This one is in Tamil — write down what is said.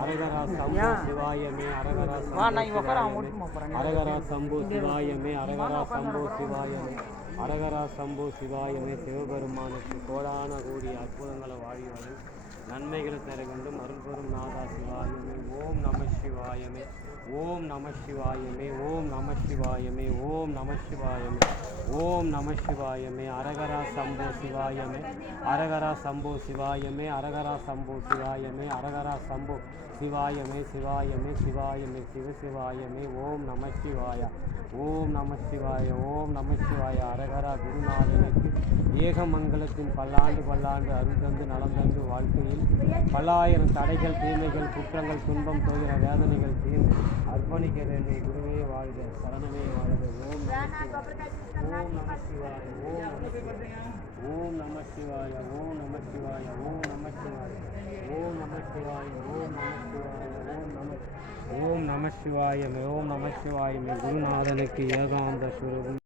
அரகரா சம்போ சிவாயமே அரகரா அரகரா சம்போ சிவாயமே அரகரா சம்போ சிவாயமே அரகரா சம்போ சிவாயமே சிவபெருமானுக்கு கோடான கோடி அற்புதங்களை வாழி வரும் நன்மைகளை தருகின்றும் அருள் பெரும் நாதா சிவாயமே ஓம் சிவாயமே. ஓம் நம சிவாயமே ஓம் நம சிவாயமே ஓம் நம சிவாயமே ஓம் நம சிவாயமே. அரகரா சம்போ சிவாயமே அரகரா சம்போ சிவாயமே அரகரா சம்போ சிவாயமே அரகரா சம்போ சிவாயமே சிவாயமே சிவாயமே சிவ சிவாயமே. ஓம் நம சிவாய ஓம் நம சிவாய ஓம் நம சிவாய. அரகரா குருநாதனுக்கு ஏகமங்கலத்தின் பல்லாண்டு பல்லாண்டு அருள் தந்து நலம் தந்து வாழ்க்கையில் பல்லாயிரம் தடைகள் தீமைகள் குற்றங்கள் துன்பம் தோகிற வேதனை தீர்ந்து அர்ப்பணிக்க வேண்டிய குருவே வாழ்க சரணமே வாழ்க ஓம் நம சிவாய ஓம் நம சிவாய ஓம் நம சிவாய ஓம் நம சிவாய ஓம் நம சிவாய ஓம் நம சிவாய ஓம் நம சிவாய ஓம் நம ஓம் நம சிவாய ஓம் நம சிவாய குருநாதனுக்கு ஏகாந்த சுரூபம்